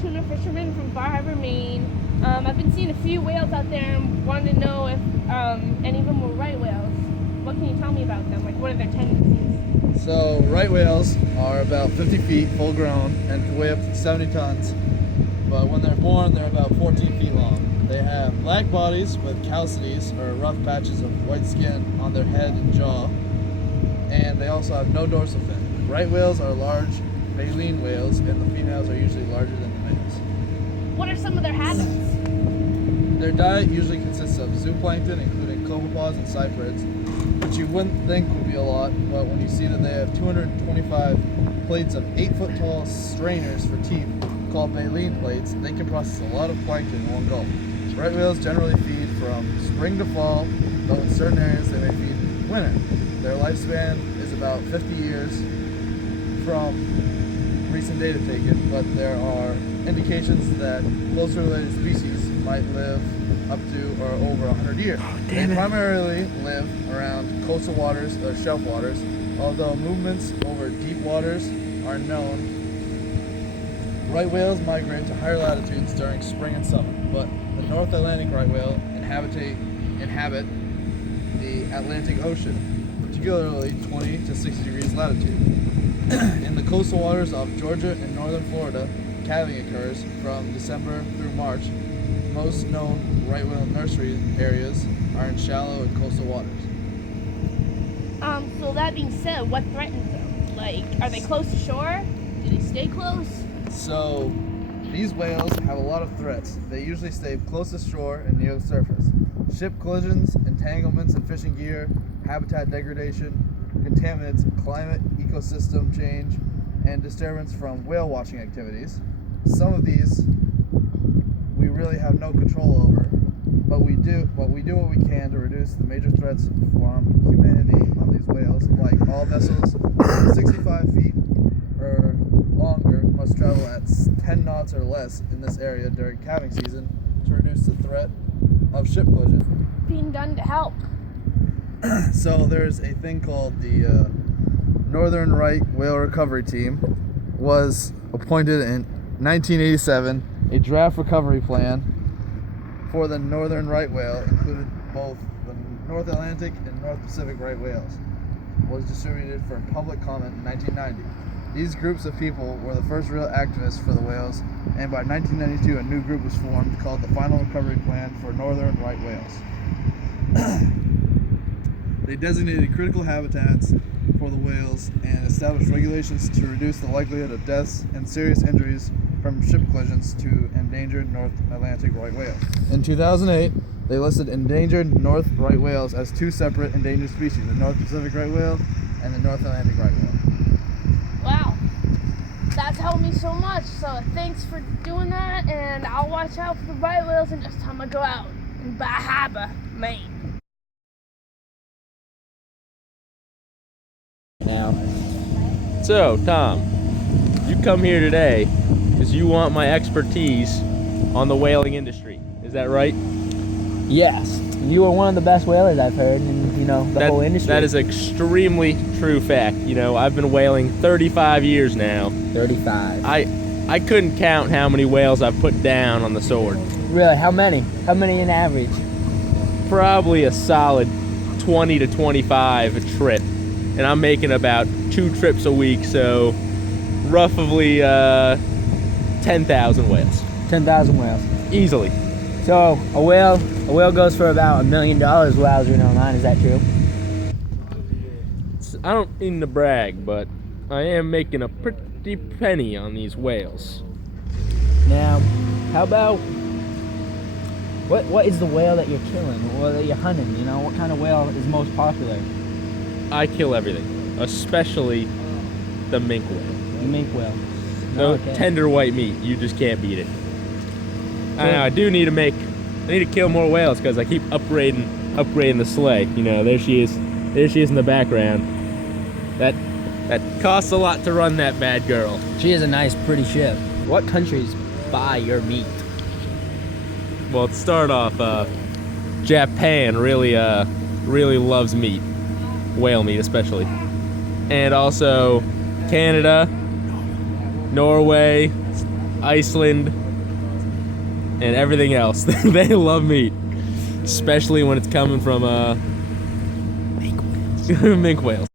tuna fisherman from Bar Harbor, Maine. I've been seeing a few whales out there and wanted to know if any of them were right whales. What can you tell me about them? Like, what are their tendencies? So right whales are about 50 feet full grown and can weigh up to 70 tons. But when they're born, they're about 14 feet long. They have black bodies with calcites, or rough patches of white skin on their head and jaw. And they also have no dorsal fin. Right whales are large baleen whales, and the females are usually larger than the males. What are some of their habits? Their diet usually consists of zooplankton, including copepods and cyprids, which you wouldn't think would be a lot, but when you see that they have 225 plates of 8-foot tall strainers for teeth called baleen plates, they can process a lot of plankton in one gulp. Right whales generally feed from spring to fall, though in certain areas they may feed winter. Their lifespan is about 50 years from recent data taken, but there are indications that closely related species might live up to or over 100 years. They primarily live around coastal waters or shelf waters, although movements over deep waters are known. Right whales migrate to higher latitudes during spring and summer, but the North Atlantic right whale inhabit the Atlantic Ocean, particularly 20 to 60 degrees latitude. In the coastal waters of Georgia and northern Florida, calving occurs from December through March. Most known right whale nursery areas are in shallow and coastal waters. So that being said, what threatens them? Like, are they close to shore? Do they stay close? So, these whales have a lot of threats. They usually stay close to shore and near the surface. Ship collisions, entanglements in fishing gear, habitat degradation, contaminants, climate, ecosystem change, and disturbance from whale watching activities. Some of these we really have no control over, but we do what we can to reduce the major threats from humanity on these whales. Like all vessels 65 feet or longer must travel at 10 knots or less in this area during calving season to reduce the threat of ship collision. Being done to help. So there's a thing called the Northern Right Whale Recovery Team, was appointed in 1987. A draft recovery plan for the Northern Right Whale included both the North Atlantic and North Pacific right whales. Was distributed for public comment in 1990. These groups of people were the first real activists for the whales, and by 1992 a new group was formed called the Final Recovery Plan for Northern Right Whales. They designated critical habitats for the whales and established regulations to reduce the likelihood of deaths and serious injuries from ship collisions to endangered North Atlantic right whales. In 2008, they listed endangered North right whales as two separate endangered species, the North Pacific right whale and the North Atlantic right whale. Wow. That's helped me so much. So thanks for doing that, and I'll watch out for the right whales the next time I go out in Bar Harbor, Maine. Now. So, Tom, you come here today because you want my expertise on the whaling industry. Is that right? Yes. You are one of the best whalers I've heard in, the whole industry. That is extremely true fact. I've been whaling 35 years now. 35. I couldn't count how many whales I've put down on the sword. Really? How many? How many in average? Probably a solid 20 to 25 a trip. And I'm making about 2 trips a week, so roughly 10,000 whales. 10,000 whales. Easily. So a whale goes for about $1 million wowzers online. Is that true? I don't mean to brag, but I am making a pretty penny on these whales. Now, how about what is the whale that you're killing or that you're hunting? What kind of whale is most popular? I kill everything, especially the minke whale. The minke whale. No, okay. Tender white meat. You just can't beat it. I know. I need to kill more whales because I keep upgrading the sleigh. There she is. There she is in the background. That costs a lot to run that bad girl. She is a nice, pretty ship. What countries buy your meat? Well, to start off, Japan really loves meat. Whale meat especially, and also Canada, Norway, Iceland, and everything else. They love meat, especially when it's coming from minke whales.